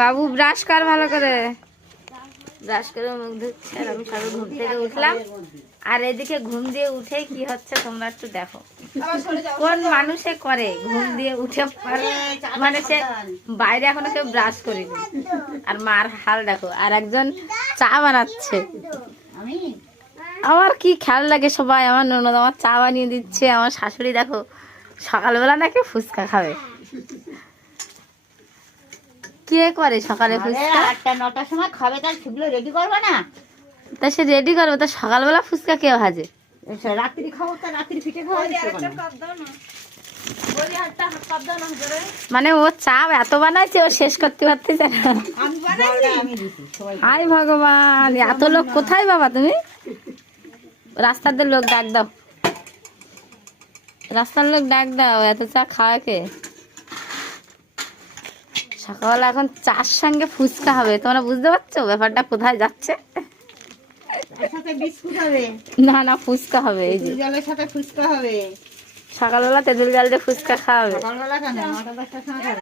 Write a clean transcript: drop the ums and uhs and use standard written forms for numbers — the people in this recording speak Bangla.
বাবু ব্রাশ কর ভালো করে, ব্রাশ করে মুখ ধুচ্ছে। আর আমি সবে ঘুম থেকে উঠলাম, আর এদিকে ঘুম দিয়ে উঠে কি হচ্ছে তোমরা একটু দেখো। কোন মানুষে করে ঘুম দিয়ে উঠে মানে সে বাইরে এখনো কেউ ব্রাশ করেনি, আর মার হাল দেখো। আর একজন চা বানাচ্ছে। আমার কি খেয়াল লাগে সবাই, আমার ননদ আমার চা বানিয়ে দিচ্ছে। আমার শাশুড়ি দেখো সকালবেলা নাকি ফুচকা খাবে। কে করে সকালে ফুচকা? 8টা-9টার সময় খাবে, তার সেগুলো রেডি করবে না? তা সে রেডি করবে, তা সকালবেলা ফুচকা কে ভাজে? রাত্রি খাবো, তা রাত্রি পিঠে খাওয়া মানে ও চা এত বানাইছে, ও শেষ করতে পারতেছে না। হাই ভগবান, এত লোক কোথায় বাবা তুমি? রাস্তার লোক ডাক দাও, রাস্তার লোক ডাক দাও, এত চা খাওয়া কে? সকালবেলা এখন চার সঙ্গে ফুচকা হবে, তোমরা বুঝতে পারছো ব্যাপারটা কোথায় যাচ্ছে? না না, ফুচকা হবে, এই যে জলের সাথে ফুচকা হবে। সকালবেলা তেঁতুল জল দিয়ে ফুচকা খাওয়া হবে। সকালবেলা কেন? 9টা-10টার সময়